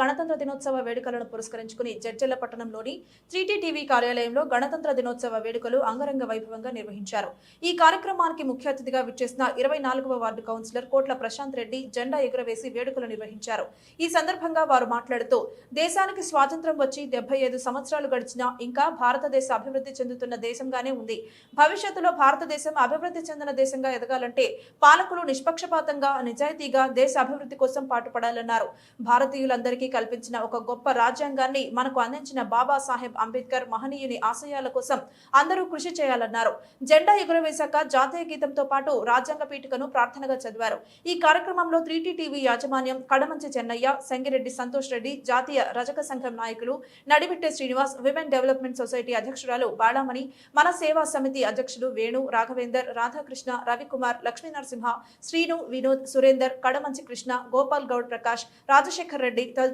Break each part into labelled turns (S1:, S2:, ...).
S1: గణతంత్ర దినోత్సవ వేడుకలను పురస్కరించుకుని జడ్చెల్ల పట్టణంలోని త్రీటీ టీవీ కార్యాలయంలో గణతంత్ర దినోత్సవ వేడుకలు అంగరంగ వైభవంగా నిర్వహించారు. ఈ కార్యక్రమానికి ముఖ్య అతిథిగా విచ్చేసిన ఇరవై నాలుగవ వార్డు కౌన్సిలర్ కోట్ల ప్రశాంత్ రెడ్డి జెండా ఎగురవేసి వేడుకలు నిర్వహించారు. ఈ సందర్భంగా వారు మాట్లాడుతూ దేశానికి స్వాతంత్రం వచ్చి డెబ్బై ఐదు సంవత్సరాలు గడిచినా ఇంకా భారతదేశ అభివృద్ధి చెందుతున్న దేశంగానే ఉంది. భవిష్యత్తులో భారతదేశం అభివృద్ధి చెందిన దేశంగా ఎదగాలంటే పాలకులు నిష్పక్షపాతంగా నిజాయితీగా దేశ అభివృద్ధి కోసం పాటుపడాలన్నారు. భారతీయులందరికీ కల్పించిన ఒక గొప్ప రాజ్యాంగాన్ని మనకు అందించిన బాబాసాహెబ్ అంబేద్కర్ మహనీయుని ఆశయాల కోసం అందరూ కృషి చేయాలన్నారు. జెండా ఎగురవేశాక జాతీయ గీతంతో పాటు రాజ్యాంగ పీఠికను ప్రార్థనగా చదివారు. ఈ కార్యక్రమంలో త్రీటీ టీవీ యాజమాన్యం కడమంచి చెన్నయ్య సంగిరెడ్డి సంతోష్ రెడ్డి జాతీయ రజక సంఘం నాయకులు Nadibitte Srinivas women development society అధ్యక్షురాలు బాళామణి మన సేవా సమితి అధ్యక్షులు వేణు రాఘవేందర్ రాధాకృష్ణ రవికుమార్ లక్ష్మీనరసింహ శ్రీను వినోద్ సురేందర్ కడమంచి కృష్ణ గోపాల్ గౌడ్ ప్రకాష్ రాజశేఖర్ రెడ్డి తదితరులు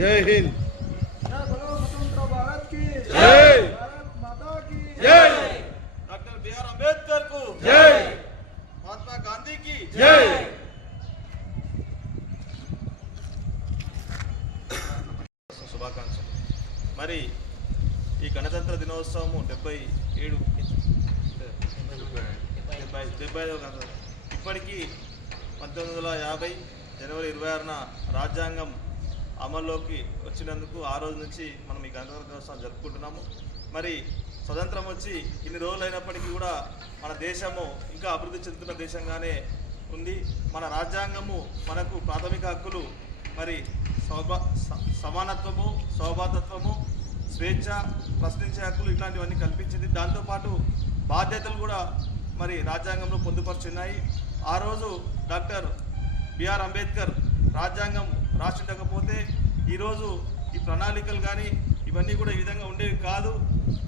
S2: జై
S3: Hind
S4: doctor B R Ambedkar Mahatma గాంధీకి
S3: జై
S4: శుభాకాంక్షలు మరి ఈ గణతంత్ర దినోత్సవము డెబ్బై ఏడు డెబ్బై డెబ్బై ఐదవ గణతంత్ర ఇప్పటికీ పంతొమ్మిది వందల యాభై జనవరి ఇరవై ఆరున రాజ్యాంగం అమల్లోకి వచ్చినందుకు ఆ రోజు నుంచి మనం ఈ గణతంత్ర దినోత్సవం జరుపుకుంటున్నాము. మరి స్వతంత్రం వచ్చి ఇన్ని రోజులు అయినప్పటికీ కూడా మన దేశము ఇంకా అభివృద్ధి చెందుతున్న దేశంగానే ఉంది. మన రాజ్యాంగము మనకు ప్రాథమిక హక్కులు మరి స- సమానత్వము సౌభాతత్వము స్వేచ్ఛ ప్రశ్నించే హక్కులు ఇట్లాంటివన్నీ కల్పించింది. దాంతోపాటు బాధ్యతలు కూడా మరి రాజ్యాంగంలో పొందుపరుచున్నాయి. ఆ రోజు డాక్టర్ బిఆర్ అంబేద్కర్ రాజ్యాంగం ఈరోజు ఈ ప్రణాళికలు కానీ ఇవన్నీ కూడా ఈ విధంగా ఉండేవి కాదు.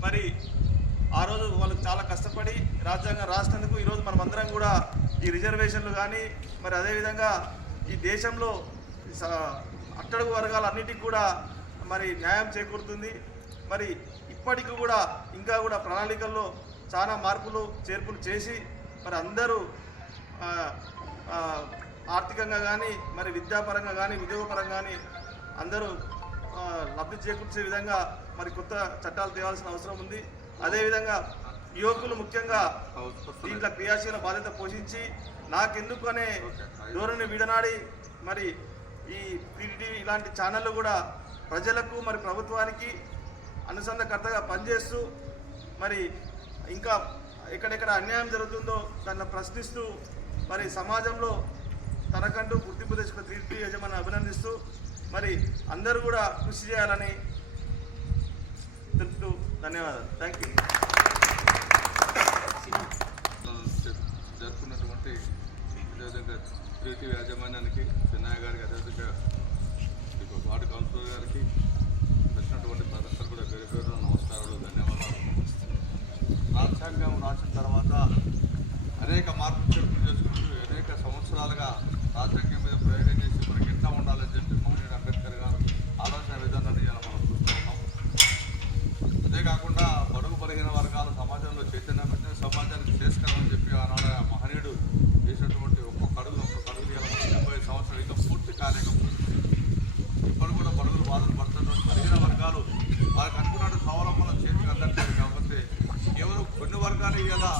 S4: మరి ఆ రోజు వాళ్ళు చాలా కష్టపడి రాజ్యాంగం రాసినందుకు ఈరోజు మనమందరం కూడా ఈ రిజర్వేషన్లు కానీ మరి అదేవిధంగా ఈ దేశంలో స- అట్టడుగు వర్గాలన్నిటికీ కూడా మరి న్యాయం చేకూరుతుంది. మరి ఇప్పటికి కూడా ఇంకా కూడా ప్రణాళికల్లో చాలా మార్పులు చేర్పులు చేసి మరి అందరూ ఆర్థికంగా కానీ మరి విద్యాపరంగా కానీ ఉద్యోగపరంగా కానీ అందరూ లబ్ధి చేకూర్చే విధంగా మరి కొత్త చట్టాలు తేవాల్సిన అవసరం ఉంది. అదేవిధంగా యువకులు ముఖ్యంగా దీంట్లో క్రియాశీల బాధ్యత పోషించి నాకెందుకు అనే ధోరణి విడనాడి మరి ఈ టీడీ ఇలాంటి ఛానళ్ళు కూడా ప్రజలకు మరి ప్రభుత్వానికి అనుసంధకర్తగా పనిచేస్తూ మరి ఇంకా ఎక్కడెక్కడ అన్యాయం జరుగుతుందో దాన్ని ప్రశ్నిస్తూ మరి సమాజంలో తనకంటూ గుర్తింపు తెచ్చుకున్న టీడీ యజమాని అభినందిస్తూ మరి అందరూ కూడా కృషి చేయాలని తెలుపుతూ ధన్యవాదాలు. థ్యాంక్ యూ
S5: జరుపుకున్నటువంటి అదేవిధంగా ప్రీతి యాజమాన్యానికి చెన్నయ్య గారికి అదేవిధంగా వార్డు కౌన్సిలర్ గారికి వచ్చినటువంటి ప్రదర్శన కూడా పేరు పేరు నమస్కారాలు ధన్యవాదాలు. రాజ్యాంగం రాసిన తర్వాత అనేక మార్పులు చేసుకుంటూ అనేక సంవత్సరాలుగా రాజ్యాంగం మీద ప్రయోగం చేసి మనకి ఎట్లా ఉండాలని చెప్పి మహనీయుడు అంబేద్కర్ గారు ఆలోచన విధానాన్ని ఇలా మనం చూస్తూ ఉన్నాం అదే కాకుండా బడుగు బలహీన వర్గాల సమాజంలో చైతన్యమైన సమాజానికి చేసుకోవాలని చెప్పి ఆనాడు ఆ మహనీయుడు చేసినటువంటి ఒక్కొక్క అడుగు ఒక్కొక్క అడుగు తీయాలని డెబ్బై సంవత్సరాలు ఇంకా పూర్తి కార్యక్రమం ఇప్పుడు కూడా పడుగులు బాధలు పడుతున్నటువంటి పదిహేను వర్గాలు వారికి అనుకున్నట్టు స్వావలంబనం చేతికి అందట్లేదు. కాబట్టి కేవలం కొన్ని వర్గాలు ఇలా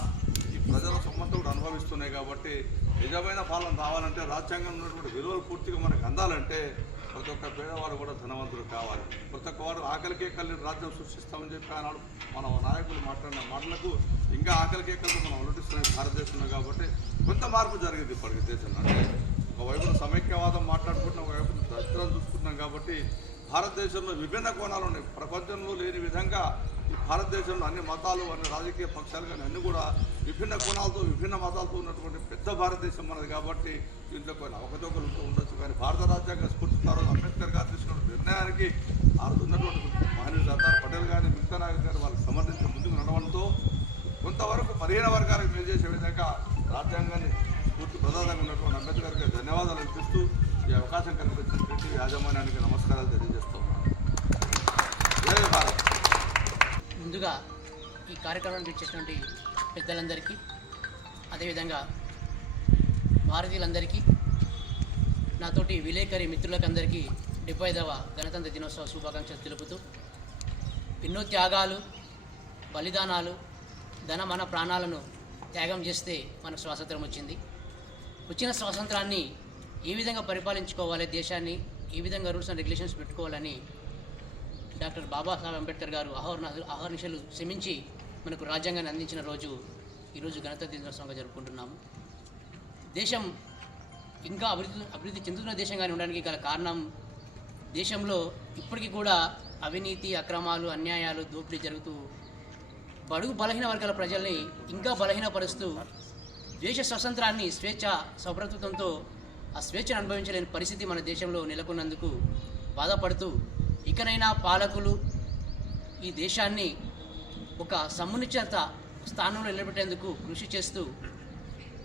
S5: ఈ ప్రజల సొమ్మంతా కూడా అనుభవిస్తున్నాయి కాబట్టి నిజమైన పాలన రావాలంటే రాజ్యాంగంలో ఉన్నటువంటి విలువలు పూర్తిగా మనకు అందాలంటే ప్రతి ఒక్క పేదవాడు కూడా ధనవంతుడు కావాలి. ప్రతి ఒక్కవాడు ఆకలికే కళ్ళు రాజ్యం సృష్టిస్తామని చెప్పి ఆనాడు మన నాయకులు మాట్లాడిన మాటలకు ఇంకా ఆకలికే కళ్ళు మనం అలటిస్తున్నాం భారతదేశంలో కాబట్టి కొంత మార్పు జరిగింది ఇప్పటికి దేశంలో. అంటే ఒకవైపు సమైక్యవాదం మాట్లాడుకుంటున్నాం ఒకవైపు దరిద్రం చూసుకుంటున్నాం కాబట్టి భారతదేశంలో విభిన్న కోణాలు ఉన్నాయి. ప్రపంచంలో లేని విధంగా ఈ భారతదేశంలో అన్ని మతాలు అన్ని రాజకీయ పక్షాలు కానీ అన్ని కూడా విభిన్న కోణాలతో విభిన్న మతాలతో ఉన్నటువంటి పెద్ద భారతదేశం మనది కాబట్టి దీంట్లో కొన్ని అవకతవకలు ఉండొచ్చు. కానీ భారత రాజ్యాంగ తర్వాత అంబేద్కర్ గారు తీసుకున్న నిర్ణయానికి ఆ రోజు ఉన్నటువంటి మహనీయ సర్దార్ పటేల్ గారిని మిగతా నాయక్ గారు వాళ్ళు సమర్థించి ముందుకు నడవడంతో కొంతవరకు పదిహేను వర్గాలకు మేలు చేసే విధంగా రాజ్యాంగాన్ని పూర్తి ప్రధానంగా ఉన్నటువంటి అంబేద్కర్ గారికి ధన్యవాదాలు అర్పిస్తూ ఈ అవకాశం కల్పించినటువంటి యాజమాన్యానికి నమస్కారాలు తెలియజేస్తున్నాను
S3: ముందుగా ఈ కార్యక్రమానికి ఇచ్చేటువంటి పెద్దలందరికీ అదేవిధంగా భారతీయులందరికీ నాతోటి విలేకరి మిత్రులకందరికీ డెబ్బై ఐదవ గణతంత్ర దినోత్సవ శుభాకాంక్షలు తెలుపుతూ ఎన్నో త్యాగాలు బలిదానాలు ధన మన ప్రాణాలను త్యాగం చేస్తే మనకు స్వాతంత్రం వచ్చింది. వచ్చిన స్వాతంత్రాన్ని ఏ విధంగా పరిపాలించుకోవాలి దేశాన్ని ఏ విధంగా రూల్స్ అండ్ రెగ్యులేషన్స్ పెట్టుకోవాలని డాక్టర్ బాబాసాహెబ్ అంబేద్కర్ గారు అహోర్న అహర్నిశలు శ్రమించి మనకు రాజ్యాంగాన్ని అందించిన రోజు ఈరోజు గణతంత్ర దినోత్సవంగా జరుపుకుంటున్నాము. దేశం ఇంకా అభివృద్ధి అభివృద్ధి చెందుతున్న దేశంగా ఉండడానికి గల కారణం దేశంలో ఇప్పటికీ కూడా అవినీతి అక్రమాలు అన్యాయాలు దోపిడీ జరుగుతూ బడుగు బలహీన వర్గాల ప్రజల్ని ఇంకా బలహీనపరుస్తూ దేశ స్వతంత్రాన్ని స్వేచ్ఛ సౌభ్రతత్వంతో ఆ స్వేచ్ఛను అనుభవించలేని పరిస్థితి మన దేశంలో నెలకొన్నందుకు బాధపడుతూ ఇకనైనా పాలకులు ఈ దేశాన్ని ఒక సమున్నత స్థానంలో నిలబెట్టేందుకు కృషి చేస్తూ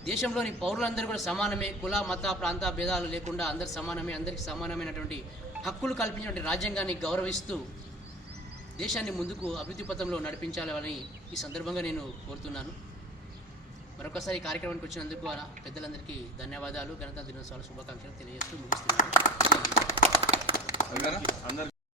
S3: దేశంలోని పౌరులందరూ కూడా సమానమే. కుల మత ప్రాంత భేదాలు లేకుండా అందరు సమానమే. అందరికీ సమానమైనటువంటి హక్కులు కల్పించినటువంటి రాజ్యాంగాన్ని గౌరవిస్తూ దేశాన్ని ముందుకు అభివృద్ధి పథంలో నడిపించాలని ఈ సందర్భంగా నేను కోరుతున్నాను. మరొకసారి కార్యక్రమానికి వచ్చినందుకు పెద్దలందరికీ ధన్యవాదాలు. గణతంత్ర దినోత్సవాల శుభాకాంక్షలు తెలియజేస్తూ ముగిస్తున్నాను.